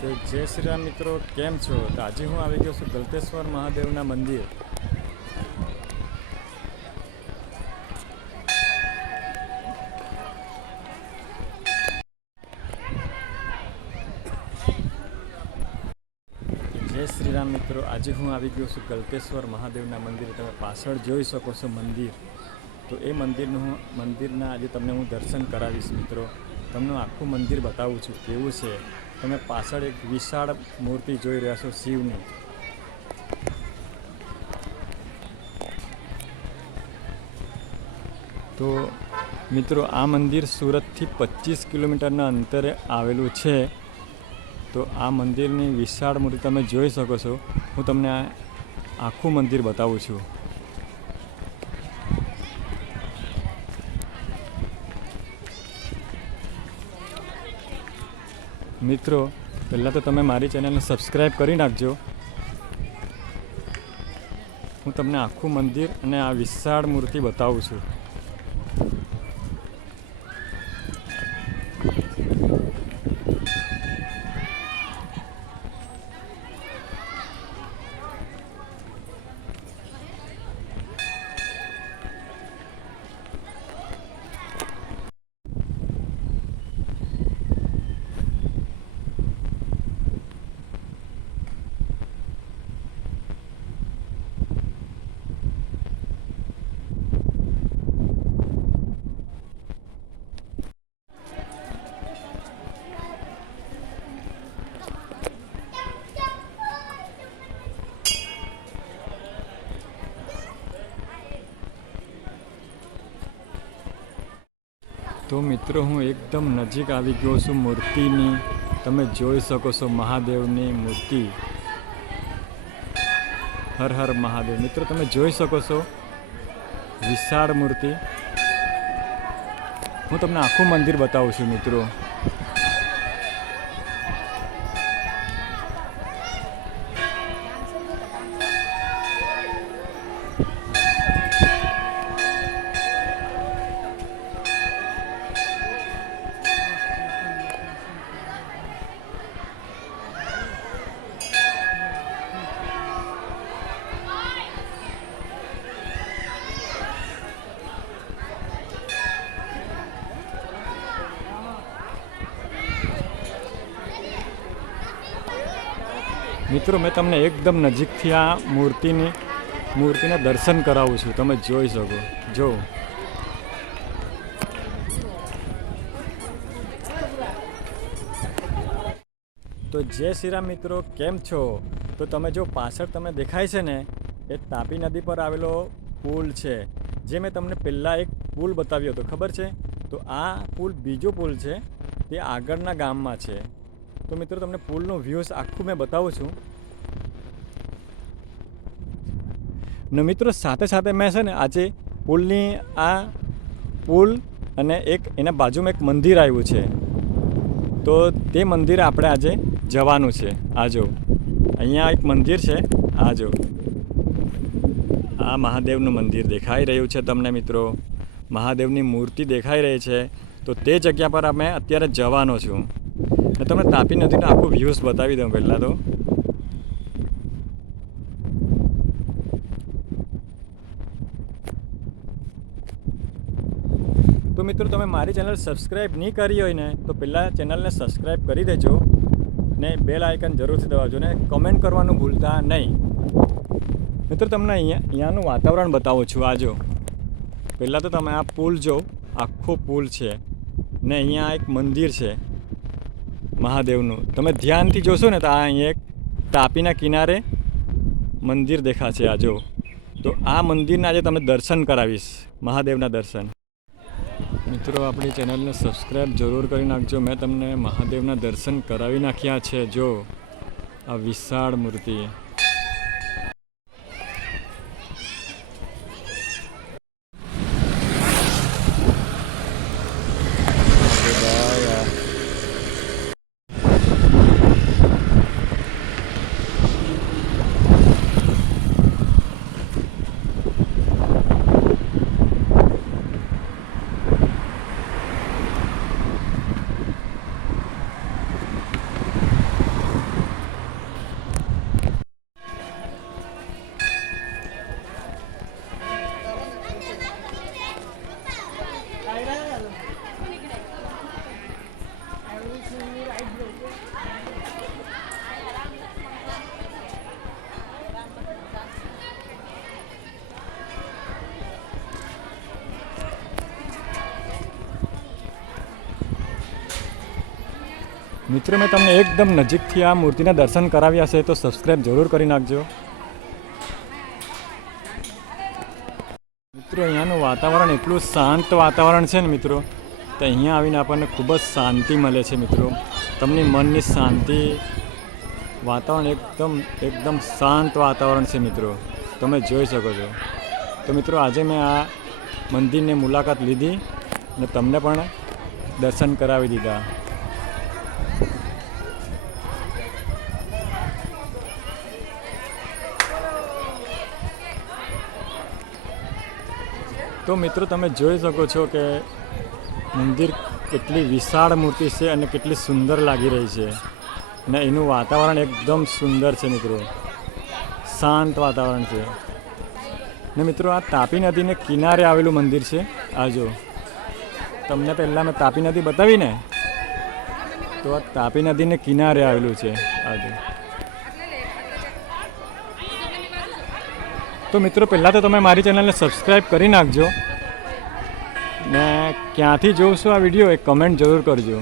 તો જય શ્રી રામ મિત્રો, કેમ છો? તો આજે હું આવી ગયો છું ગલતેશ્વર મહાદેવના મંદિર. જય શ્રી રામ મિત્રો, આજે હું આવી ગયો છું ગલતેશ્વર મહાદેવના મંદિર. તમે પાછળ જોઈ શકો છો મંદિર. તો એ મંદિરના આજે તમને હું દર્શન કરાવીશ મિત્રો. તમને આખું મંદિર બતાવું છું કેવું છે. તમે પાછળ એક વિશાળ મૂર્તિ જોઈ રહ્યા છો શિવની. તો મિત્રો, આ મંદિર સુરતથી 25 કિલોમીટરના અંતરે આવેલું છે. તો આ મંદિરની વિશાળ મૂર્તિ તમે જોઈ શકો છો. હું તમને આખું મંદિર બતાવું છું. મિત્રો, પહેલાં તો તમે મારી ચેનલને સબસ્ક્રાઈબ કરી નાખજો. હું તમને આખું મંદિર અને આ વિશાળ મૂર્તિ બતાવું છું. તો મિત્રો, હું એકદમ નજીક આવી ગયો છું મૂર્તિની. તમે જોઈ શકો છો મહાદેવની મૂર્તિ. હર હર મહાદેવ. મિત્રો, તમે જોઈ શકો છો વિશાળ મૂર્તિ. હું તમને આખું મંદિર બતાવું છું મિત્રો. મિત્રો, મેં તમને એકદમ નજીકથી આ મૂર્તિના દર્શન કરાવું છું. તમે જોઈ શકો. જો તો જય શ્રી રામ મિત્રો, કેમ છો? તો તમે જો પાછળ તમે દેખાય છે ને, એ તાપી નદી પર આવેલો પુલ છે. જે મેં તમને પહેલાં એક પુલ બતાવ્યો હતો, ખબર છે? તો આ પુલ બીજો પુલ છે, તે આગળના ગામમાં છે. તો મિત્રો, તમને પુલનું વ્યૂઝ આખું મેં બતાવું છું. ને મિત્રો, સાથે સાથે મેં છે ને આજે પુલની આ પુલ અને એક એના બાજુમાં એક મંદિર આવ્યું છે. તો તે મંદિર આપણે આજે જવાનું છે. આજો અહીંયા એક મંદિર છે. આજો આ મહાદેવનું મંદિર દેખાઈ રહ્યું છે તમને મિત્રો. મહાદેવની મૂર્તિ દેખાઈ રહી છે. તો તે જગ્યા પર અમે અત્યારે જવાનો છું. ને તમને તાપી નદીનો આખું વ્યૂઝ બતાવી દઉં પહેલાં તો. તો મિત્રો, તમે મારી ચેનલ સબસ્ક્રાઈબ નહીં કરી હોય ને, તો પહેલાં ચેનલને સબસ્ક્રાઈબ કરી દેજો ને બેલ આઇકન જરૂરથી દબાવજો ને કમેન્ટ કરવાનું ભૂલતા નહીં. મિત્રો, તમને અહીંયાનું વાતાવરણ બતાવું છું. આજો પહેલાં તો તમે આ પુલ જો, આખો પુલ છે ને અહીંયા એક મંદિર છે મહાદેવનું. તમે ધ્યાનથી જોશો ને તો આ અહીંયા એક તાપીના કિનારે મંદિર દેખાશે. આ જો, તો આ મંદિરના આજે તમને દર્શન કરાવીશ, મહાદેવના દર્શન. મિત્રો, આપણી ચેનલને સબસ્ક્રાઈબ જરૂર કરી નાખજો. મેં તમને મહાદેવના દર્શન કરાવી નાખ્યા છે. જો આ વિશાળ મૂર્તિ. મિત્રો મેં તમને એકદમ નજીકથી આ મૂર્તિના દર્શન કરાવ્યા છે, તો સબસ્ક્રાઈબ જરૂર કરી નાખજો. મિત્રો અહીંયાનું વાતાવરણ એટલું શાંત વાતાવરણ છે ને મિત્રો, તો અહીંયા આવીને આપણને ખૂબ જ શાંતિ મળે છે મિત્રો. તમને મનની શાંતિ, વાતાવરણ એકદમ શાંત વાતાવરણ છે મિત્રો, તમે જોઈ શકો છો. તો મિત્રો આજે મેં આ મંદિરની મુલાકાત લીધી અને તમને પણ દર્શન કરાવી દીધા. તો મિત્રો તમે જોઈ શકો છો કે મંદિર કેટલી વિશાળ મૂર્તિ છે અને કેટલી સુંદર લાગી રહી છે, અને એનું વાતાવરણ એકદમ સુંદર છે મિત્રો, શાંત વાતાવરણ છે. ને મિત્રો આ તાપી નદીને કિનારે આવેલું મંદિર છે. આ જો તમને પહેલાં મેં તાપી નદી બતાવી ને, તો આ તાપી નદીને કિનારે આવેલું છે. આ જો તો મિત્રો પહેલાં તો તમે મારી ચેનલને સબસ્ક્રાઈબ કરી નાખજો, ને ક્યાંથી જોશો આ વિડીયો એ કમેન્ટ જરૂર કરજો.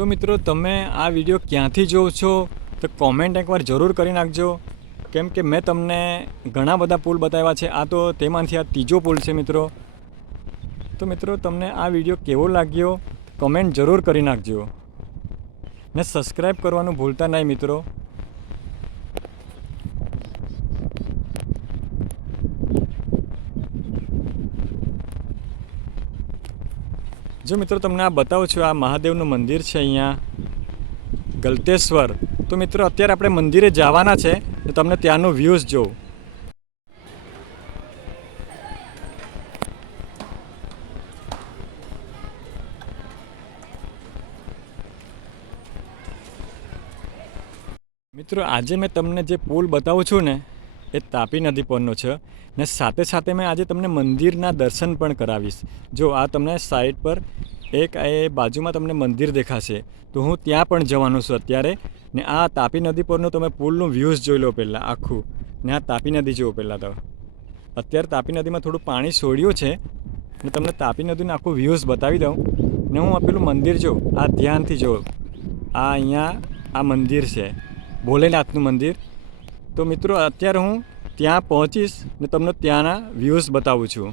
તો મિત્રો તમે આ વિડીયો ક્યાંથી જોવો છો તો કોમેન્ટ એકવાર જરૂર કરી નાખજો, કેમ કે મેં તમને ઘણા બધા પુલ બતાવ્યા છે. આ તો તેમાંથી આ ત્રીજો પુલ છે મિત્રો. તો મિત્રો તમને આ વિડીયો કેવો લાગ્યો કમેન્ટ જરૂર કરી નાખજો, ને સબસ્ક્રાઈબ કરવાનું ભૂલતા નહીં મિત્રો. જો મિત્રો તમને આ બતાવું છું, આ મહાદેવનું મંદિર છે અહીંયા ગલતેશ્વર. તો મિત્રો અત્યારે આપણે મંદિરે જવાના છે, તો તમને ત્યાંનો વ્યૂઝ જોઉં. મિત્રો આજે મેં તમને જે પુલ બતાવું છું ને એ તાપી નદી પરનો છે, ને સાથે સાથે મેં આજે તમને મંદિરના દર્શન પણ કરાવીશ. જો આ તમને સાઈડ પર એક એ બાજુમાં તમને મંદિર દેખાશે, તો હું ત્યાં પણ જવાનું છું અત્યારે. ને આ તાપી નદી પરનું તમે પુલનું વ્યૂઝ જોઈ લો પહેલાં આખું, ને આ તાપી નદી જુઓ પહેલાં. તો અત્યારે તાપી નદીમાં થોડું પાણી છોડ્યું છે, ને તમને તાપી નદીનું આખું વ્યૂઝ બતાવી દઉં. ને હું આ પેલું મંદિર જો આ ધ્યાનથી જો, આ અહીંયા આ મંદિર છે ભોલેનાથનું મંદિર. તો મિત્રો અત્યારે હું ત્યાં પહોંચીશ ને તમને ત્યાંના વ્યૂઝ બતાવું છું.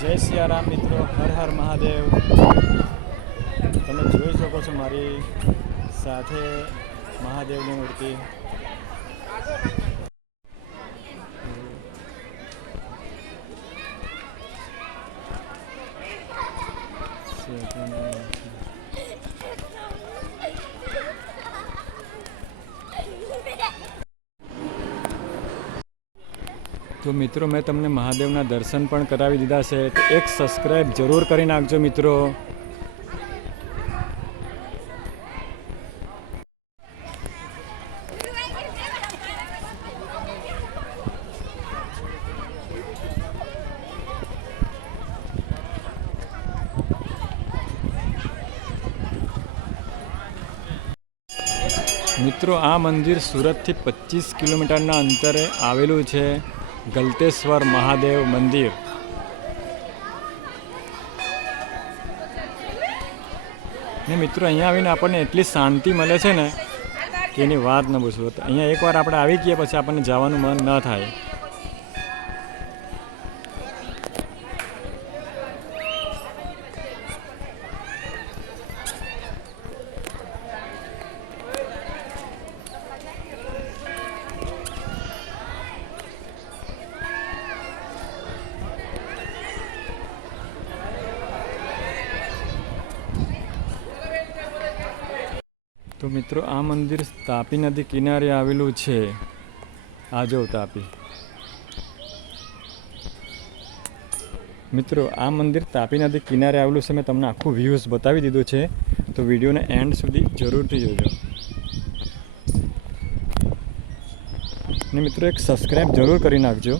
જય સિયારામ મિત્રો, હર હર મહાદેવ. તમે જોઈ શકો છો મારી સાથે મહાદેવની મૂર્તિ. તો મિત્રો મેં તમને મહાદેવના દર્શન પણ કરાવી દીધા છે, તો એક સબસ્ક્રાઈબ જરૂર કરી નાખજો મિત્રો. મિત્રો આ મંદિર સુરતથી 25 કિલોમીટરના અંતરે આવેલું છે. ગલતેશ્વર મહાદેવ મંદિર. ને મિત્રો અહીંયા આવીને આપણને એટલી શાંતિ મળે છે ને કે એની વાત ન પૂછો. અહીંયા એકવાર આપણે આવી ગયા પછી આપણને જવાનું મન ન થાય. તો મિત્રો આ મંદિર તાપી નદી કિનારે આવેલું છે. આ જો તાપી. મિત્રો આ મંદિર તાપી નદી કિનારે આવેલું છે. મેં તમને આખું વ્યૂઝ બતાવી દીધું છે, તો વિડીયોને એન્ડ સુધી જરૂરથી જોજો. ને મિત્રો એક સબસ્ક્રાઈબ જરૂર કરી નાખજો.